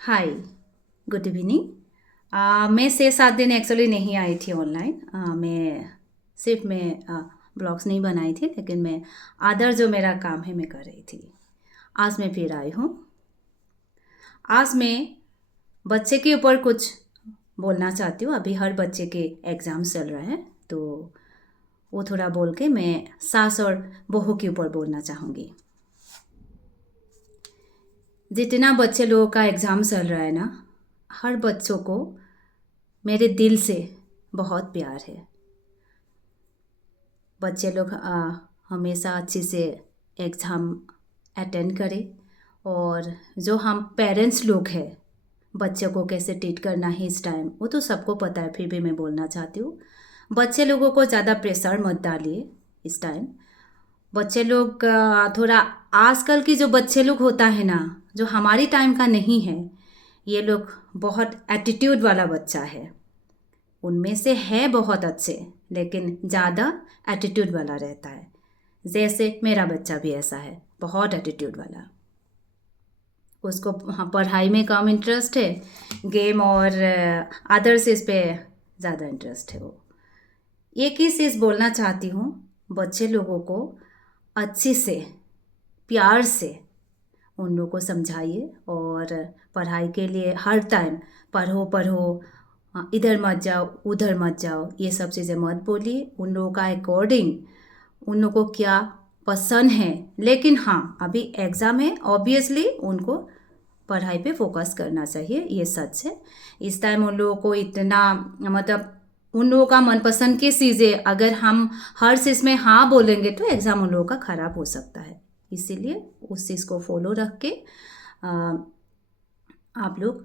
हाय, good evening. मैं 6-7 दिन actually नहीं आई थी ऑनलाइन। मैं ब्लॉग्स नहीं बनाई थी, लेकिन मैं अदर जो मेरा काम है मैं कर रही थी। आज मैं फिर आई हूँ। आज मैं बच्चे के ऊपर कुछ बोलना चाहती हूँ। अभी हर बच्चे के एग्ज़ाम चल रहा है, तो वो थोड़ा बोल के मैं सास और बहू के ऊपर बोलना चाहूँगी। जितना बच्चे लोगों का एग्ज़ाम चल रहा है ना, हर बच्चों को मेरे दिल से बहुत प्यार है। बच्चे लोग हमेशा अच्छे से एग्ज़ाम अटेंड करें, और जो हम पेरेंट्स लोग हैं, बच्चों को कैसे ट्रीट करना है इस टाइम, वो तो सबको पता है। फिर भी मैं बोलना चाहती हूँ, बच्चे लोगों को ज़्यादा प्रेशर मत डालिए इस टाइम। बच्चे लोग थोड़ा, आजकल की जो बच्चे लोग होता है ना, जो हमारी टाइम का नहीं है, ये लोग बहुत एटीट्यूड वाला बच्चा है। उनमें से है बहुत अच्छे, लेकिन ज़्यादा एटीट्यूड वाला रहता है। जैसे मेरा बच्चा भी ऐसा है, बहुत एटीट्यूड वाला। उसको पढ़ाई में कम इंटरेस्ट है, गेम और अदर्स इस पे ज़्यादा इंटरेस्ट है। वो एक ही चीज़ बोलना चाहती हूँ, बच्चे लोगों को अच्छे से, प्यार से उन लोगों को समझाइए, और पढ़ाई के लिए हर टाइम पढ़ो पढ़ो, इधर मत जाओ उधर मत जाओ, ये सब चीज़ें मत बोलिए। उन लोगों का अकॉर्डिंग उन लोगों को क्या पसंद है, लेकिन हाँ, अभी एग्ज़ाम है, ऑब्वियसली उनको पढ़ाई पे फोकस करना चाहिए, ये सच है। इस टाइम उन लोगों को इतना, मतलब उन लोगों का मनपसंद की चीज़ें अगर हम हर चीज़ में हाँ बोलेंगे तो एग्ज़ाम उन लोगों का ख़राब हो सकता है। इसीलिए उस चीज़ को फॉलो रख के आप लोग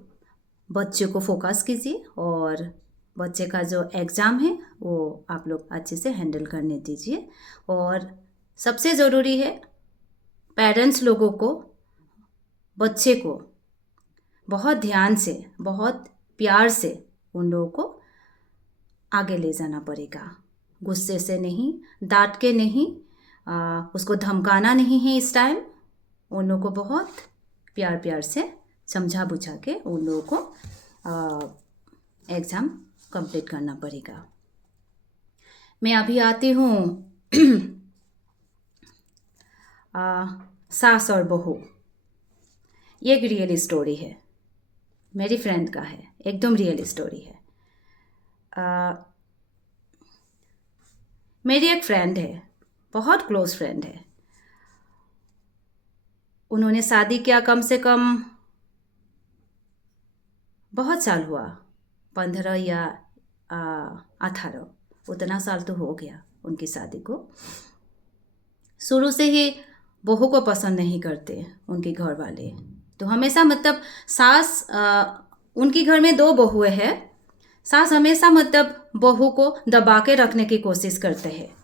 बच्चे को फोकस कीजिए, और बच्चे का जो एग्ज़ाम है वो आप लोग अच्छे से हैंडल करने दीजिए। और सबसे ज़रूरी है, पेरेंट्स लोगों को बच्चे को बहुत ध्यान से, बहुत प्यार से उन लोगों को आगे ले जाना पड़ेगा। गुस्से से नहीं, डांट के नहीं, उसको धमकाना नहीं है इस टाइम। उन लोगों को बहुत प्यार प्यार से समझा बुझा के उन लोगों को एग्ज़ाम कंप्लीट करना पड़ेगा। मैं अभी आती हूँ सास और बहू। ये एक रियल स्टोरी है, मेरी फ्रेंड का है, एकदम रियल स्टोरी है। मेरी एक फ्रेंड है, बहुत क्लोज फ्रेंड है। उन्होंने शादी किया, कम से कम बहुत साल हुआ, 15 या 18, उतना साल तो हो गया उनकी शादी को। शुरू से ही बहू को पसंद नहीं करते उनके घर वाले, तो हमेशा, मतलब सास, उनके घर में 2 बहुएं हैं। सास हमेशा, मतलब बहू को दबा के रखने की कोशिश करते हैं।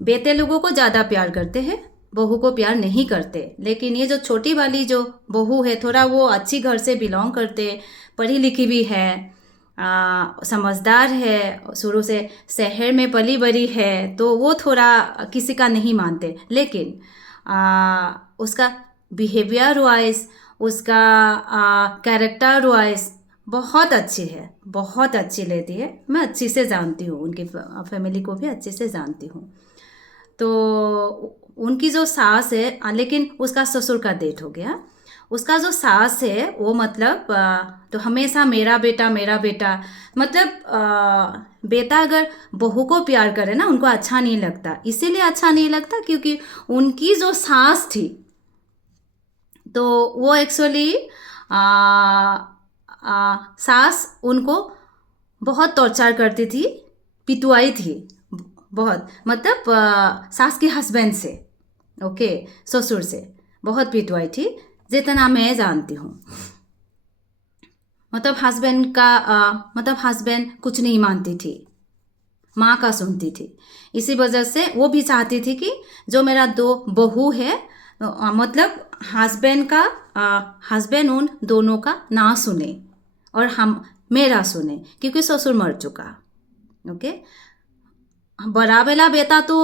बेटे लोगों को ज़्यादा प्यार करते हैं, बहू को प्यार नहीं करते। लेकिन ये जो छोटी वाली जो बहू है, थोड़ा वो अच्छी घर से बिलोंग करते, पढ़ी लिखी भी है, समझदार है, शुरू से शहर में पली बड़ी है, तो वो थोड़ा किसी का नहीं मानते। लेकिन उसका बिहेवियर वाइज, उसका कैरेक्टर वाइज बहुत अच्छी है, बहुत अच्छी लेती है। मैं अच्छी से जानती हूँ, उनकी फैमिली को भी अच्छे से जानती हूँ। तो उनकी जो सास है, लेकिन उसका ससुर का डेथ हो गया। उसका जो सास है वो, मतलब तो हमेशा मेरा बेटा मेरा बेटा, मतलब बेटा अगर बहू को प्यार करे ना, उनको अच्छा नहीं लगता। इसीलिए अच्छा नहीं लगता क्योंकि उनकी जो सास थी, तो वो एक्चुअली सास उनको बहुत टॉर्चर करती थी, पिटवाई थी बहुत, मतलब सास के हस्बैंड से, ओके, ससुर से बहुत पिटवाई थी, जितना मैं जानती हूँ। मतलब हस्बैंड का मतलब हस्बैंड कुछ नहीं मानती थी, माँ का सुनती थी। इसी वजह से वो भी चाहती थी कि जो मेरा 2 बहू है, मतलब हस्बैंड उन दोनों का ना सुने और हम मेरा सुने, क्योंकि ससुर मर चुका। ओके, बड़ा वाला बेटा तो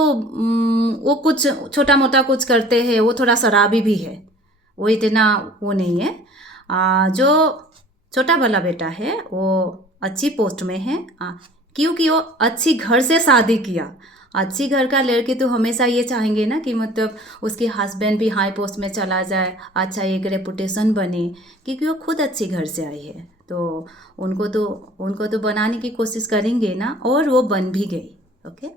वो कुछ छोटा मोटा कुछ करते हैं, वो थोड़ा शराबी भी है, वो इतना वो नहीं है। जो छोटा वाला बेटा है वो अच्छी पोस्ट में है, क्योंकि वो अच्छी घर से शादी किया। अच्छी घर का लड़के तो हमेशा ये चाहेंगे ना कि मतलब उसके हस्बैंड भी हाई पोस्ट में चला जाए, अच्छा एक रेपुटेशन बने, क्योंकि वो खुद अच्छी घर से आई है। तो उनको तो बनाने की कोशिश करेंगे ना, और वो बन भी गई। ओके।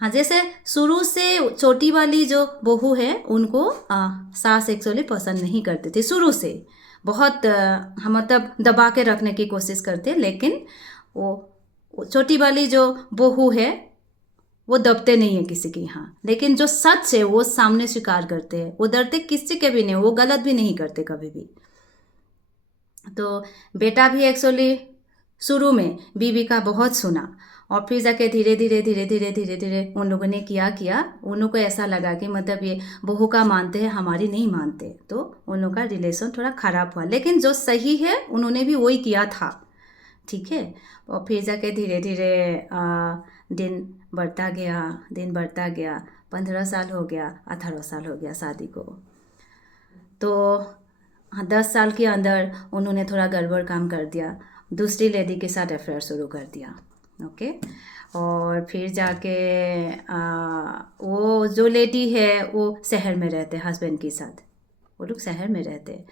हाँ, जैसे शुरू से छोटी वाली जो बहू है उनको सास एक्चुअली पसंद नहीं करते थे शुरू से, बहुत हम मतलब दबा के रखने की कोशिश करते, लेकिन वो छोटी वाली जो बहू है वो दबते नहीं है किसी के यहाँ, लेकिन जो सच है वो सामने स्वीकार करते हैं, वो डरते किसी के भी नहीं, वो गलत भी नहीं करते कभी भी। तो बेटा भी एक्चुअली शुरू में बीवी का बहुत सुना, और फिर जाके धीरे धीरे धीरे धीरे धीरे धीरे उन लोगों ने किया उन लोगों को ऐसा लगा कि मतलब ये बहू का मानते हैं, हमारी नहीं मानते, तो उन लोगों का रिलेशन थोड़ा ख़राब हुआ, लेकिन जो सही है उन्होंने भी वही किया था। ठीक है। और फिर जाके धीरे धीरे दिन बढ़ता गया, 15 साल हो गया, 18 साल हो गया शादी को। तो हाँ, 10 साल के अंदर उन्होंने थोड़ा गड़बड़ काम कर दिया, दूसरी लेडी के साथ अफेयर शुरू कर दिया। ओके। और फिर जाके वो जो लेडी है वो शहर में रहते हस्बैंड के साथ, वो लोग शहर में रहते।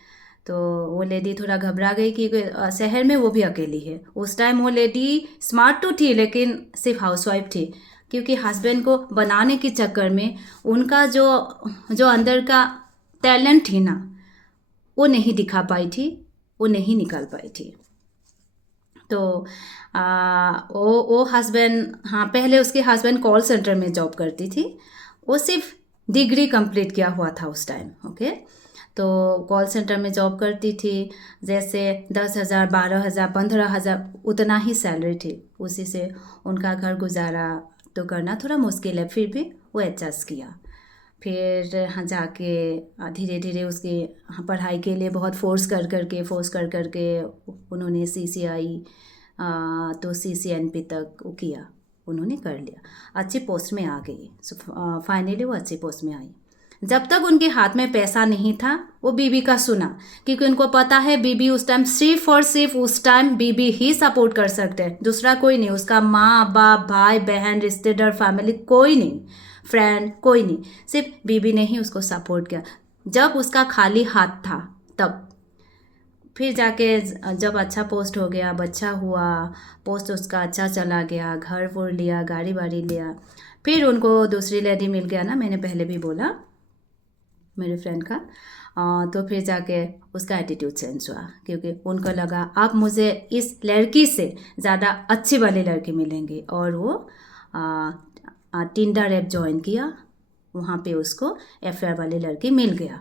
तो वो लेडी थोड़ा घबरा गई कि शहर में वो भी अकेली है। उस टाइम वो लेडी स्मार्ट तो थी, लेकिन सिर्फ हाउसवाइफ थी, क्योंकि हस्बैंड को बनाने के चक्कर में उनका जो जो अंदर का टैलेंट थी ना, वो नहीं दिखा पाई थी, वो नहीं निकाल पाई थी। तो वो हस्बैंड, हाँ, पहले उसके हस्बैंड कॉल सेंटर में जॉब करती थी, वो सिर्फ डिग्री कंप्लीट किया हुआ था उस टाइम। ओके। तो कॉल सेंटर में जॉब करती थी, जैसे 10,000, 12,000, 15,000 उतना ही सैलरी थी, उसी से उनका घर गुजारा तो करना थोड़ा मुश्किल है, फिर भी वो एडजस्ट किया। फिर हाँ जाके धीरे धीरे उसकी पढ़ाई के लिए बहुत फोर्स कर करके उन्होंने CCI तो CCNP तक वो किया, उन्होंने कर लिया, अच्छी पोस्ट में आ गई। फाइनली वो अच्छी पोस्ट में आई। जब तक उनके हाथ में पैसा नहीं था वो बीबी का सुना, क्योंकि उनको पता है बीबी उस टाइम सिर्फ और सिर्फ उस टाइम बीबी ही सपोर्ट कर सकते हैं, दूसरा कोई नहीं, उसका माँ बाप भाई बहन रिश्तेदार फैमिली कोई नहीं, फ्रेंड कोई नहीं, सिर्फ बीबी ने ही उसको सपोर्ट किया जब उसका खाली हाथ था तब। फिर जाके जब अच्छा पोस्ट हो गया, बच्चा हुआ, पोस्ट उसका अच्छा चला गया, घर वोर लिया, गाड़ी वाड़ी लिया, फिर उनको दूसरी लेडी मिल गया ना, मैंने पहले भी बोला मेरे फ्रेंड का। तो फिर जाके उसका एटीट्यूड चेंज हुआ, क्योंकि उनको लगा अब मुझे इस लड़की से ज़्यादा अच्छी वाली लड़की मिलेंगी, और वो टिंडर ऐप ज्वाइन किया, वहाँ पे उसको अफेयर वाली लड़की मिल गया।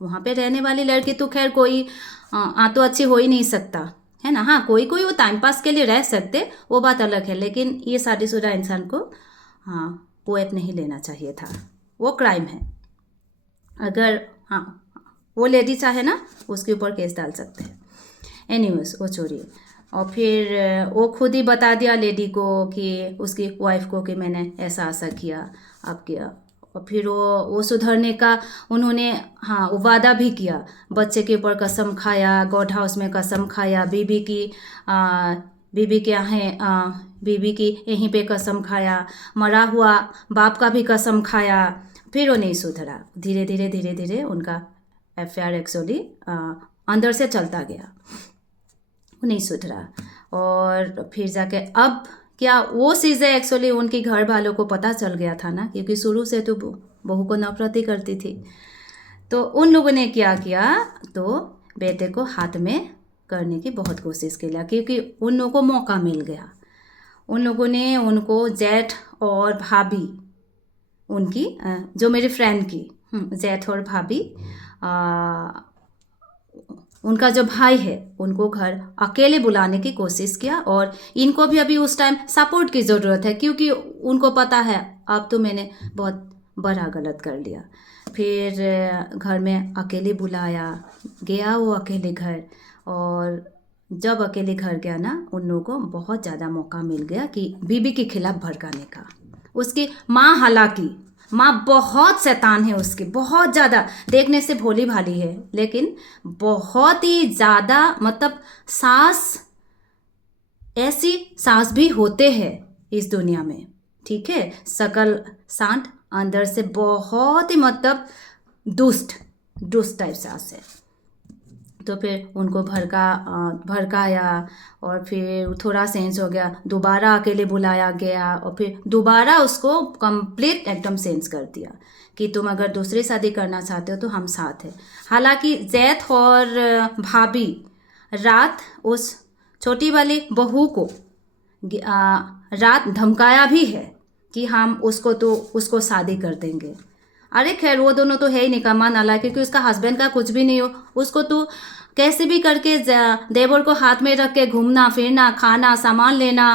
वहाँ पे रहने वाली लड़की तो खैर कोई तो अच्छी हो ही नहीं सकता है ना, हाँ कोई कोई वो टाइम पास के लिए रह सकते, वो बात अलग है, लेकिन ये शादीशुदा इंसान को हाँ वो ऐप नहीं लेना चाहिए था, वो क्राइम है। अगर हाँ वो लेडी चाहे ना उसके ऊपर केस डाल सकते हैं। एनीवेज वो छोड़िए। और फिर वो खुद ही बता दिया लेडी को कि उसकी वाइफ को कि मैंने ऐसा ऐसा किया, अब किया। और फिर वो सुधरने का उन्होंने हाँ वो वादा भी किया, बच्चे के ऊपर कसम खाया, गॉड हाउस में कसम खाया, बीबी के यहाँ बीबी की यहीं पे कसम खाया, मरा हुआ बाप का भी कसम खाया, फिर वो नहीं सुधरा। धीरे धीरे धीरे धीरे उनका अफेयर एक्चुअली अंदर से चलता गया, वो नहीं सुधरा। और फिर जाके अब क्या वो चीज़ें एक्चुअली उनके घर वालों को पता चल गया था ना, क्योंकि शुरू से तो बहू को नफरत ही करती थी। तो उन लोगों ने क्या किया, तो बेटे को हाथ में करने की बहुत कोशिश किया, क्योंकि उन लोगों को मौका मिल गया। उन लोगों ने उनको जेठ और भाभी उनकी जो मेरी फ्रेंड की जेठ और भाभी उनका जो भाई है उनको घर अकेले बुलाने की कोशिश किया, और इनको भी अभी उस टाइम सपोर्ट की ज़रूरत है, क्योंकि उनको पता है अब तो मैंने बहुत बड़ा गलत कर लिया। फिर घर में अकेले बुलाया, गया वो अकेले घर, और जब अकेले घर गया ना उन लोगों को बहुत ज़्यादा मौका मिल गया कि बीबी के खिलाफ भड़काने का। उसकी माँ हालांकि माँ बहुत शैतान है उसकी, बहुत ज़्यादा। देखने से भोली भाली है लेकिन बहुत ही ज़्यादा, मतलब सास, ऐसी सास भी होते हैं इस दुनिया में, ठीक है। सकल शांत, अंदर से बहुत ही मतलब दुष्ट, दुष्ट टाइप सास है। तो फिर उनको भड़काया और फिर थोड़ा सेंस हो गया, दोबारा अकेले बुलाया गया और फिर दोबारा उसको कंप्लीट एकदम सेंस कर दिया कि तुम अगर दूसरी शादी करना चाहते हो तो हम साथ हैं। हालांकि जैद और भाभी रात उस छोटी वाली बहू को रात धमकाया भी है कि हम उसको शादी कर देंगे। अरे खैर वो दोनों तो है ही निकम्मा नालायक, क्योंकि उसका हस्बैंड का कुछ भी नहीं हो, उसको तो कैसे भी करके देवर को हाथ में रख के घूमना फिरना, खाना सामान लेना,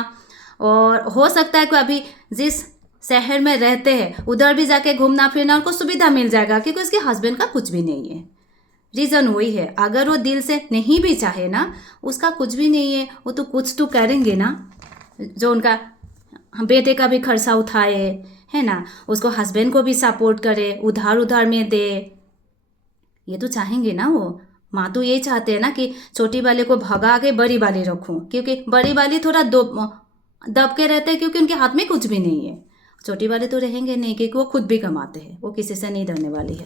और हो सकता है कि अभी जिस शहर में रहते हैं उधर भी जाके घूमना फिरना उनको सुविधा मिल जाएगा, क्योंकि उसके हस्बैंड का कुछ भी नहीं है। रीज़न वही है, अगर वो दिल से नहीं भी चाहे ना, उसका कुछ भी नहीं है, वो तो कुछ तो करेंगे ना, जो उनका बेटे का भी खर्चा उठाए, है ना, उसको हस्बैंड को भी सपोर्ट करे, उधार उधार में दे, ये तो चाहेंगे ना वो। माँ तो ये चाहते हैं ना कि छोटी वाले को भगा के बड़ी वाली रखूं, क्योंकि बड़ी वाली थोड़ा दब के रहते हैं, क्योंकि उनके हाथ में कुछ भी नहीं है। छोटी वाले तो रहेंगे नहीं, क्योंकि वो खुद भी कमाते हैं, वो किसी से नहीं डरने वाली है।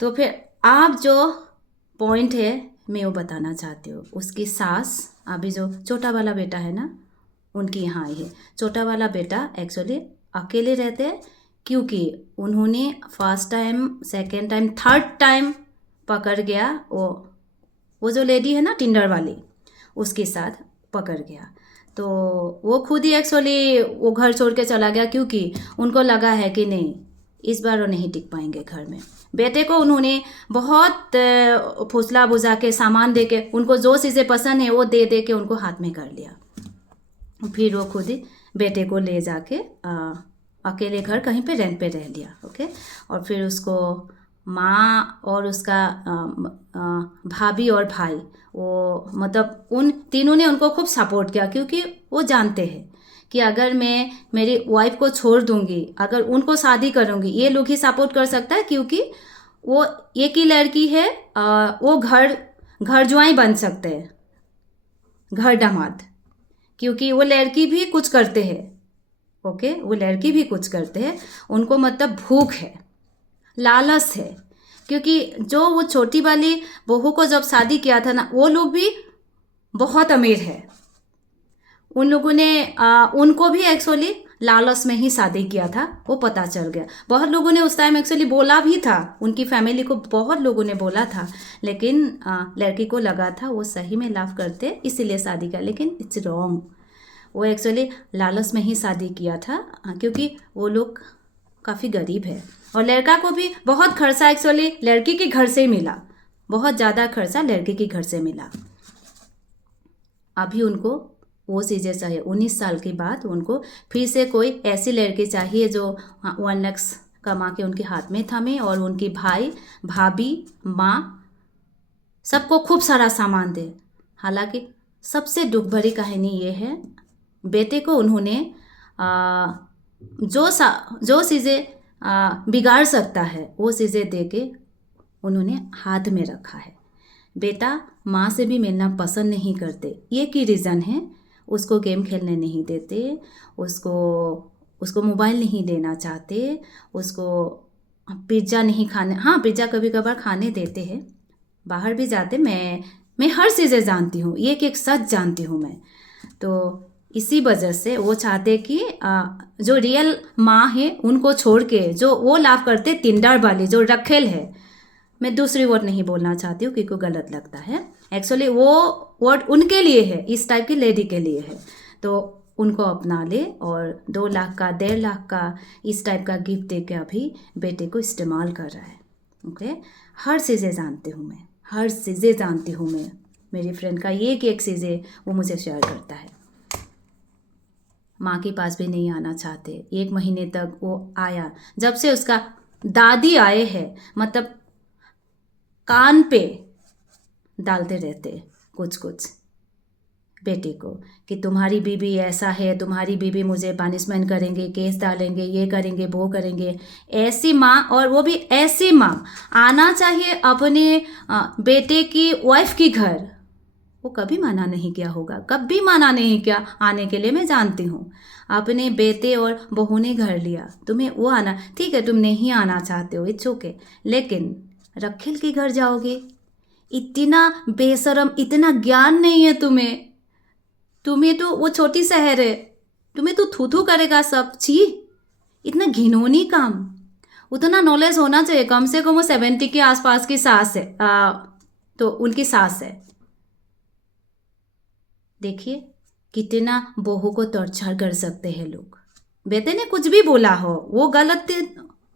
तो फिर आप जो पॉइंट है मैं वो बताना चाहती हूँ, उसकी सास, अभी जो छोटा वाला बेटा है ना, उनकी यहाँ आई है। छोटा वाला बेटा एक्चुअली अकेले रहते हैं, क्योंकि उन्होंने first time, second time, third time पकड़ गया, वो जो लेडी है ना टिंडर वाली, उसके साथ पकड़ गया। तो वो खुद ही एक्चुअली वो घर छोड़ के चला गया, क्योंकि उनको लगा है कि नहीं, इस बार वो नहीं टिक पाएंगे घर में। बेटे को उन्होंने बहुत फुसला बुझा के, सामान दे के, उनको जो चीज़ें पसंद है वो दे दे के उनको हाथ में कर लिया। फिर वो खुद ही बेटे को ले जाके अकेले घर कहीं पे रेंट पे रह लिया, ओके। और फिर उसको माँ और उसका भाभी और भाई, वो मतलब उन तीनों ने उनको खूब सपोर्ट किया, क्योंकि वो जानते हैं कि अगर मैं मेरी वाइफ को छोड़ दूंगी, अगर उनको शादी करूंगी, ये लोग ही सपोर्ट कर सकता है, क्योंकि वो एक ही लड़की है, वो घर जुआई बन सकते हैं, घर दामाद, क्योंकि वो लड़की भी कुछ करते हैं, ओके, वो लड़की भी कुछ करते हैं, उनको मतलब भूख है, लालच है। क्योंकि जो वो छोटी वाली बहू को जब शादी किया था ना, वो लोग भी बहुत अमीर है, उन लोगों ने उनको भी एक्चुअली लालच में ही शादी किया था, वो पता चल गया। बहुत लोगों ने उस टाइम एक्चुअली बोला भी था, उनकी फैमिली को बहुत लोगों ने बोला था, लेकिन लड़की को लगा था वो सही में लव करते, इसीलिए शादी किया, लेकिन इट्स रॉन्ग। वो एक्चुअली लालच में ही शादी किया था, क्योंकि वो लोग काफ़ी गरीब है, और लड़का को भी बहुत खर्चा एक्चुअली लड़की के घर से ही मिला, बहुत ज़्यादा खर्चा लड़की के घर से मिला। अभी उनको वो चीज़ें चाहिए, 19 साल के बाद उनको फिर से कोई ऐसी लड़की चाहिए जो 1 लाख कमा के उनके हाथ में थमे, और उनकी भाई, भाभी, माँ सबको खूब सारा सामान दे। हालांकि सबसे दुख भरी कहानी ये है, बेटे को उन्होंने जो चीज़ें बिगाड़ सकता है वो चीज़ें दे के उन्होंने हाथ में रखा है। बेटा माँ से भी मिलना पसंद नहीं करते, ये की रीज़न है, उसको गेम खेलने नहीं देते, उसको मोबाइल नहीं देना चाहते, उसको पिज़्ज़ा नहीं खाने, हाँ पिज़्ज़ा कभी कभार खाने देते हैं, बाहर भी जाते, मैं हर चीज़ें जानती हूँ, एक सच जानती हूँ मैं। तो इसी वजह से वो चाहते कि जो रियल माँ है उनको छोड़ के जो वो लाभ करते, टिंडर वाली जो रखेल है, मैं दूसरी वर्ड नहीं बोलना चाहती हूँ क्योंकि गलत लगता है, एक्चुअली वो वर्ड उनके लिए है, इस टाइप की लेडी के लिए है। तो उनको अपना ले, और 2 लाख का, 1.5 लाख का इस टाइप का गिफ्ट दे के अभी बेटे को इस्तेमाल कर रहा है, ओके। हर चीज़ें जानती हूँ मैं, हर चीज़ें जानती हूँ मैं, मेरी फ्रेंड का एक चीज़ें वो मुझे शेयर करता है। माँ के पास भी नहीं आना चाहते, 1 महीने तक वो आया, जब से उसका दादी आए हैं, मतलब कान पे डालते रहते कुछ कुछ, बेटे को कि तुम्हारी बीवी ऐसा है, तुम्हारी बीवी मुझे पनिशमेंट करेंगे, केस डालेंगे, ये करेंगे, वो करेंगे। ऐसी माँ, और वो भी ऐसी माँ आना चाहिए अपने बेटे की वाइफ की घर, वो कभी मना नहीं किया होगा, कभी मना नहीं किया आने के लिए। मैं जानती हूँ अपने बेटे और बहू ने घर लिया, तुम्हें वो आना, ठीक है तुम नहीं आना चाहते हो, इट्स ओके, लेकिन रखेल के घर जाओगे? इतना बेशरम, इतना ज्ञान नहीं है तुम्हें। तुम्हें तो वो छोटी शहर है, तुम्हें तो थू थू करेगा सब। छी, इतना घिनौनी काम। उतना नॉलेज होना चाहिए, कम से कम वो 70 के आसपास की सास है, तो उनकी सास है। देखिए कितना बहू को टॉर्चर कर सकते हैं लोग। बेटे ने कुछ भी बोला हो, वो गलत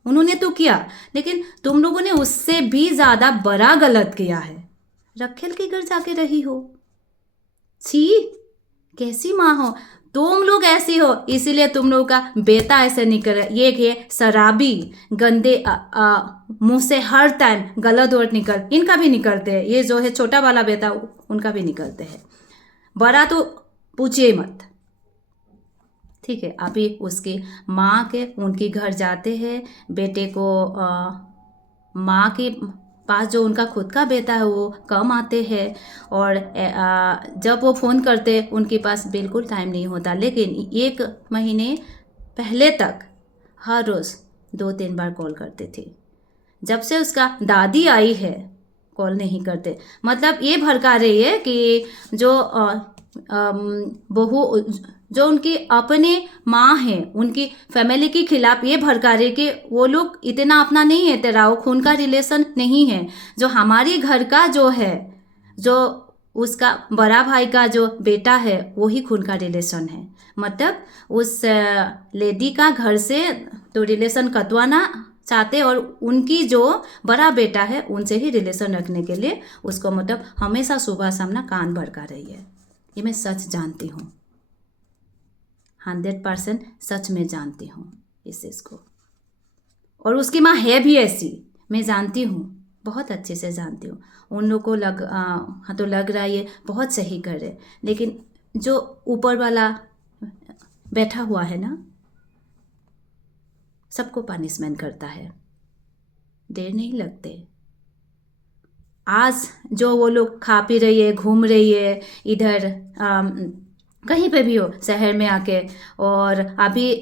उन्होंने तो किया, लेकिन तुम लोगों ने उससे भी ज्यादा बड़ा गलत किया है। रखेल के घर जाके रही हो। छी, कैसी माँ हो तुम लोग, ऐसी हो, इसीलिए तुम लोगों का बेटा ऐसे निकल। ये है शराबी, गंदे मुंह से हर टाइम गलत वर्ड निकल, इनका भी निकलते हैं। ये जो है छोटा वाला बेटा, उनका भी निकलते हैं, बड़ा तो पूछिए मत। ठीक है, अभी उसकी माँ के उनके घर जाते हैं, बेटे को माँ के पास जो उनका खुद का बेटा है वो कम आते हैं, और जब वो फ़ोन करते उनके पास बिल्कुल टाइम नहीं होता। लेकिन 1 महीने पहले तक हर रोज़ 2-3 बार कॉल करते थे। जब से उसका दादी आई है कॉल नहीं करते। मतलब ये भड़का रही है कि जो बहू, जो उनकी अपने माँ है, उनकी फैमिली के खिलाफ ये भड़का रही कि वो लोग इतना अपना नहीं है तेरा, वो खून का रिलेशन नहीं है। जो हमारी घर का जो है, जो उसका बड़ा भाई का जो बेटा है, वही खून का रिलेशन है। मतलब उस लेडी का घर से तो रिलेशन कटवाना चाहते, और उनकी जो बड़ा बेटा है उनसे ही रिलेशन रखने के लिए उसको मतलब हमेशा सुबह सामना कान भड़का रही है। ये मैं सच जानती हूँ, 100% सच में जानती हूँ इस चीज़ को। और उसकी माँ है भी ऐसी, मैं जानती हूँ, बहुत अच्छे से जानती हूँ। उन लोग को हाँ तो लग रहा है ये बहुत सही कर रहे, लेकिन जो ऊपर वाला बैठा हुआ है ना, सबको पनिशमेंट करता है। देर नहीं लगते। आज जो वो लोग खा पी रही है, घूम रही है इधर, कहीं पे भी हो शहर में आके, और अभी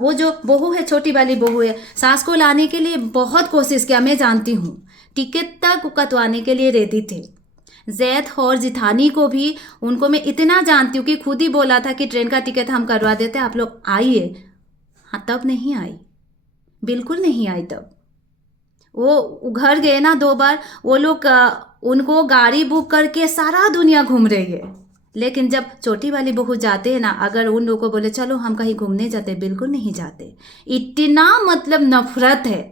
वो जो बहू है, छोटी वाली बहू है, सास को लाने के लिए बहुत कोशिश किया, मैं जानती हूँ। टिकट तक कटवाने के लिए रेडी थे। जैद और जिठानी को भी, उनको मैं इतना जानती हूँ कि खुद ही बोला था कि ट्रेन का टिकट हम करवा देते, आप लोग आइए। हाँ, तब नहीं आई, बिल्कुल नहीं आई। तब वो घर गए ना 2 बार, वो लोग उनको गाड़ी बुक करके सारा दुनिया घूम रही है। लेकिन जब छोटी वाली बहू जाते हैं ना, अगर उन लोगों को बोले चलो हम कहीं घूमने जाते, बिल्कुल नहीं जाते। इतना मतलब नफरत है।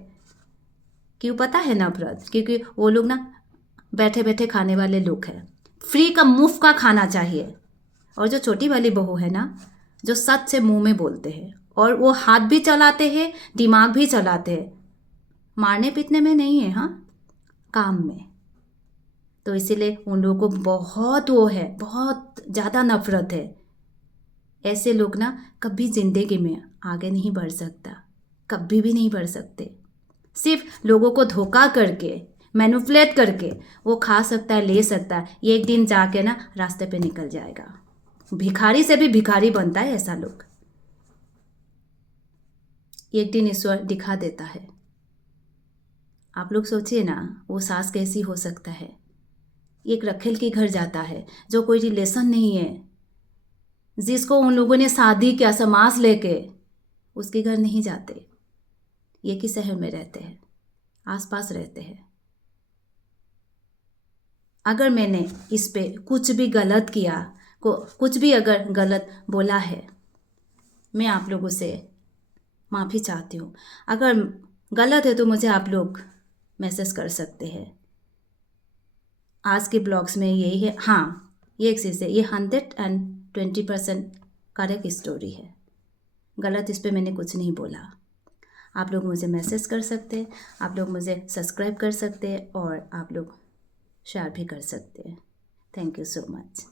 क्यों पता है नफरत? क्योंकि वो लोग ना बैठे बैठे खाने वाले लोग हैं, फ्री का मुफ्त का खाना चाहिए। और जो छोटी वाली बहू है ना, जो सच से मुंह में बोलते हैं, और वो हाथ भी चलाते हैं, दिमाग भी चलाते हैं, मारने पीटने में नहीं है, हाँ, काम में। तो इसीलिए उन लोगों को बहुत वो है, बहुत ज़्यादा नफरत है। ऐसे लोग ना कभी जिंदगी में आगे नहीं बढ़ सकता, कभी भी नहीं बढ़ सकते। सिर्फ लोगों को धोखा करके, मैनिपुलेट करके वो खा सकता है, ले सकता है, ये एक दिन जाके ना रास्ते पे निकल जाएगा। भिखारी से भी भिखारी बनता है ऐसा लोग, एक दिन ईश्वर दिखा देता है। आप लोग सोचिए ना, वो सास कैसी हो सकता है। एक रखेल के घर जाता है जो कोई रिलेशन नहीं है, जिसको उन लोगों ने शादी किया समाज लेके, उसके घर नहीं जाते। एक ही शहर में रहते हैं, आसपास रहते हैं। अगर मैंने इस पे कुछ भी गलत किया, कुछ भी अगर गलत बोला है, मैं आप लोगों से माफ़ी चाहती हूँ। अगर गलत है तो मुझे आप लोग मैसेज कर सकते हैं। आज के ब्लॉग्स में यही है। हाँ, ये एक चीज़ है, ये 120% करेक्ट स्टोरी है। गलत इस पे मैंने कुछ नहीं बोला। आप लोग मुझे मैसेज कर सकते हैं, आप लोग मुझे सब्सक्राइब कर सकते हैं, और आप लोग शेयर भी कर सकते हैं। Thank you so much.